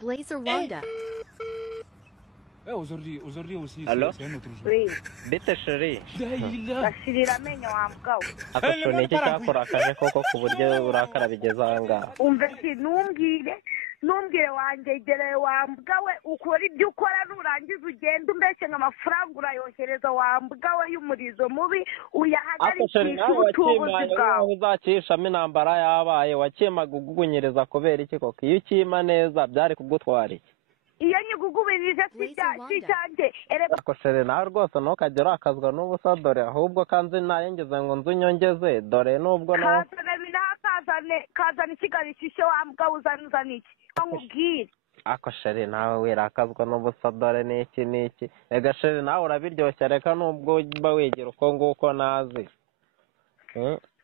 Blazer Wanda. aujourd'hui aussi, Allô? c'est un autre jour. Oui. Bite sheri. Gashirira amenyo wa mbwa we. Akosho ni iki cyakurakaje koko ku buryo urakara bigeze aha ngaha? Umva iki ntumbwire wanjyegereye wa mbwa we ukora ibyo ukora nurangiza ugenda umbeshye nk'amafaranga urayohereza wa mbwa we y'umurizo mubi uyahagarikisha ubutubuzi bwawe. Uzakishamo intambara yabaye wakimaga ugugunyiriza kubera iki koko? Iyo ukima neza byari kugutwara iki? Iyo nyigugubirije si cyanjye Akoshere nawe rwose ntukajya urakazwa n'ubusa dore ahubwo kanzi nayengeze ngo nzu nyongeze dore nubwo nawe kazana ikigarishishe wa mbwa uzana iki nkubwire. Akoshere nawe wirakazwa n'ubusa dore n'iki ega shere nawe urabiryoshya reka nubwo uba wigira uko nguko nazi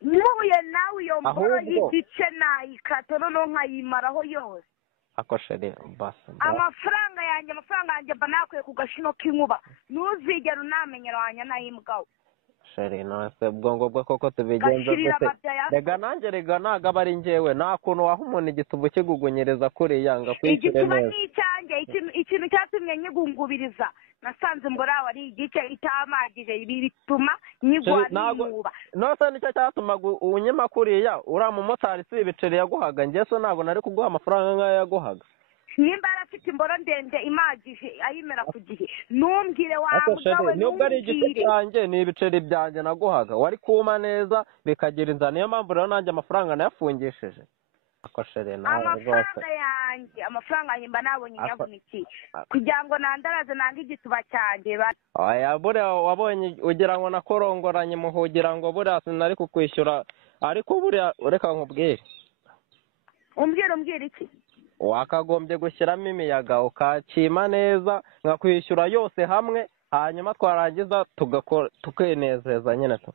ntuye nawe iyo mboro y'igice nayikata noneho nkayimaraho yose. Akoshere basi amafaranga yanjye mba nakwiye ku gashino k'inkuba ntuzigere unamenyera wanjye nayimbwa we. Sheri nose ubwongo bwe koko tubigenza gute? Rega nanjye rega ntago aba ari njyewe nta kuntu waha umuntu igitubu kigugunyiriza kuriya ngo akwishyure neza. Igituba ni icyanjye ikintu cyatumye nyigungubiriza nasanze mbora ari igice itamagije bituma nyigwa n'inkuba. Nose nicyo cyatuma unyima kuriya uriya mumotari si ibiceri yaguhaga njye so ntabwo nari kuguha amafaranga nk'ayo yaguhaga. Nimba arafite imboro ndende imagije ayimera ku gihe ntumbwire wa mbwa we. Nubwo ari igiti cyanjye ni ibiceri byanjye naguhaga wari kuma neza bikagira inzara niyo mpamvu rero nanjye amafaranga nayafungishije. Akoshere nawe rwose amafaranga yanjye mba nabonye nyavunikiye kugira ngo nandaraze nange igituba cyanjye. Oya buriya wabonye ugira ngo nakorongoranye muhugira ngo buriya sinari kukwishyura ariko buriya ureka nkubwire. Umbwira iki? Wakagombye gushyiramo imiyaga ukakima neza nkakwishyura yose hamwe hanyuma twarangiza tukinezeza nyine tu.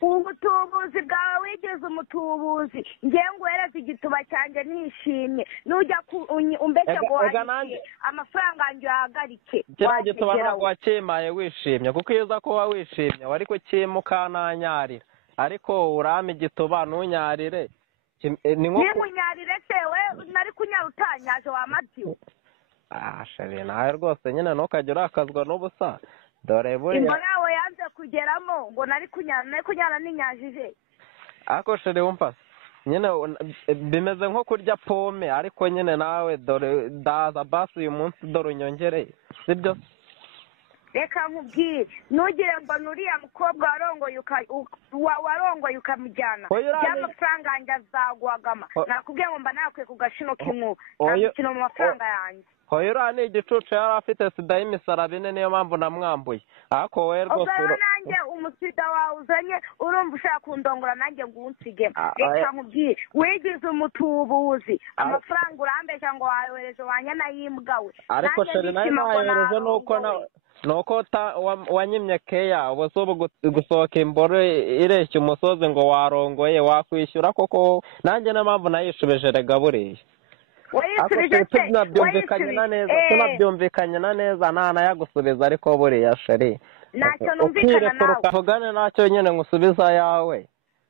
Ubutubuzi bwawe wigeze umutubuzi ngewe nguhereza igituba cyanjye nishimye nujya umbeshya ngo wahise amafaranga yanjye uyahagarike. Kiriya gituba ntabwo wakimaye wishimye kuko iyo uza kuba wishimye wari kukima ukananyarira ariko urama igituba ntunyarire. Nimunyarire sewe nari kunyara utanyaje wa matiwe. Sheri nawe rwose nyine ntukajya urakazwa n'ubusa dore buriya imbona yawe yanze kugeramo ngo nari kunyara ninyajije. Ako sheri wumva nyine bimeze nko kurya pome ariko nyine nawe dore ndaza basi uyu munsi dore unyongereye sibyo? Reka nkubwire ntugire ngo nuriya mukobwa warongoye ukamujyana by'amafaranga yanjye azaguhagama. Nakubwiye ngo mba nakwiye ku gashino k'inkuba nta mikino mu mafaranga yanjye. Hoya uriya ni igicucu yari afite sida y'imisaraba ine niyo mpamvu namwambuye ariko wowe rwose ubwo nanjye umusida wawe uzanye urumva ushaka kundongora nanjye ngo unsige. Reka nkubwire wigize umutubuzi amafaranga urambeshya ngo wayohereje wanjye nayimbwa we. Ariko sheri nayo nayohereje nuko wanyimye keya ubu si ubu gusohoka imboro ireshya umusozi ngo warongoye wakwishyura koko nanjye niyo mpamvu nayishubije rega buriya. Tunabyumvikanye na neza nta nayagusubiza ariko buriya sheri ntacyo numvikana nawe ukavugane ntacyo nyine ngusubiza yawe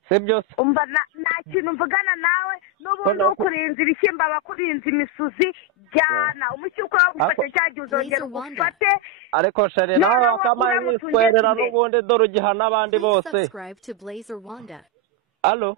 sibyo se? Umva nta kintu mvugana nawe n'ubundi ukurinze ibishyimbo abakurinze imisuzi jyana umushyuko wagufashe cyagiye uzongera ugufate. Ariko sheri nawe wakamaye wiswerera n'ubundi dore ugiha n'abandi bose. Subscribe to Blazer Wanda. Alo.